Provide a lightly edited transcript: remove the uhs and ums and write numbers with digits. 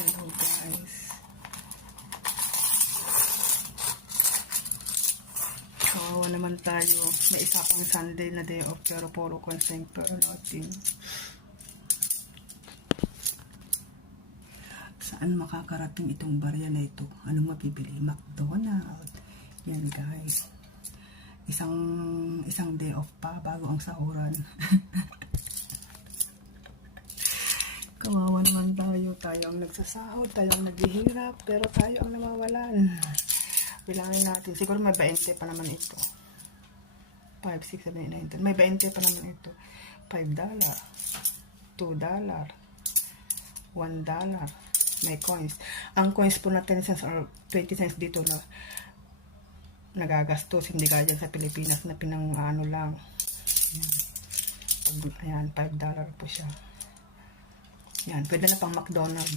Hello guys. Kawawa naman tayo. May isa pang Sunday na day off pero puro consemper natin. Saan makakarating itong barya na ito? Anong mapibili? McDonald's. Yan guys. Isang day off pa bago ang sahuran. Kawawa naman tayo. Tayo ang nagsasahod, tayo ang naghihirap, pero tayo ang nawawalan. Bilangin natin. Siguro may 20 pa naman ito. 5, 6, 7, 8, 9, 10. May 20 pa naman ito. $5, $2, $1. May coins. Ang coins po na 10 cents or 20 cents dito na nagagastos. Hindi kaya dyan sa Pilipinas na pinang-ano lang. Ayan, $5 po siya. Yan, pwede na pang McDonald's.